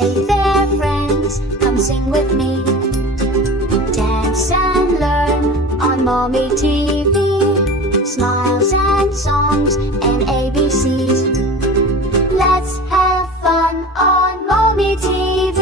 Hey there friends, come sing with me. Dance and learn on Momi TV. Smiles and songs and ABCs. Let's have fun on Momi TV.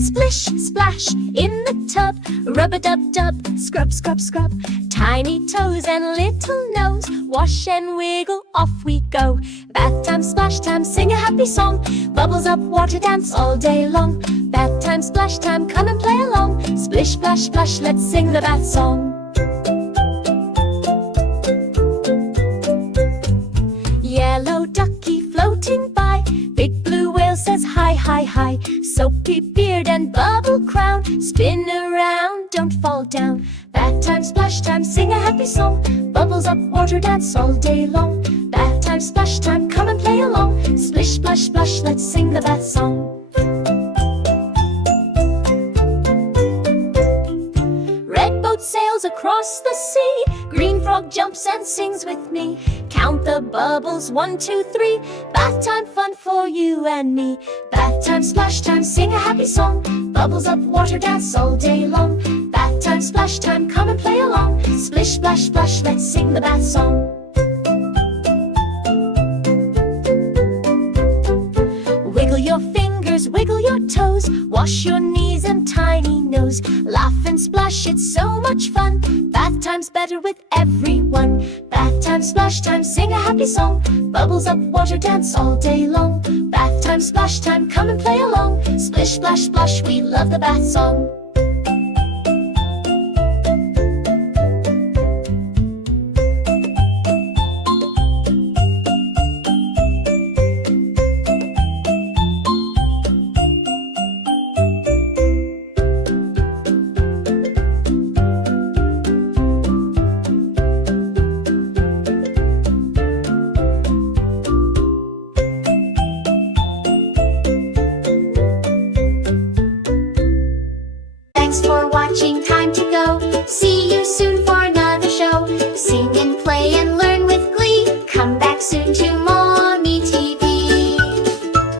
Splish, splash in the tub. Rub-a-dub-dub, scrub, scrub, scrub. Tiny toes and little nose. Wash and wiggle, off we go. Bath time, splash time, sing a happy song. Bubbles up, water dance all day long. Bath time, splash time, come and play along. Splish, splash, splash, let's sing the bath song. Yellow ducky floating by. Big blue whale says hi, hi, hi. Soapy beard and bubble crown. Spin around, don't fall down. Bath time, splash time, sing a happy song. Bubbles up, water dance all day long. Bath time, splash time, come and play along. Splish, splash, splash, let's sing the bath song. Red boat sails across the sea. Green frog jumps and sings with me. Count the bubbles, 1, 2, 3. Bath time fun for you and me. Bath time, splash time, sing a happy song. Bubbles up, water dance all day long. Bath time, splash time, come and play along. Splish, splash, splash, let's sing the bath song. Wiggle your fingers, wiggle your toes. Wash your knees and tiny nose. Laugh and splash, it's so much fun. Bath time's better with everyone. Bath time, splash time, sing a happy song. Bubbles up, water dance all day long. Bath time, splash time, come and play along. Splish, splash, splash, we love the bath song.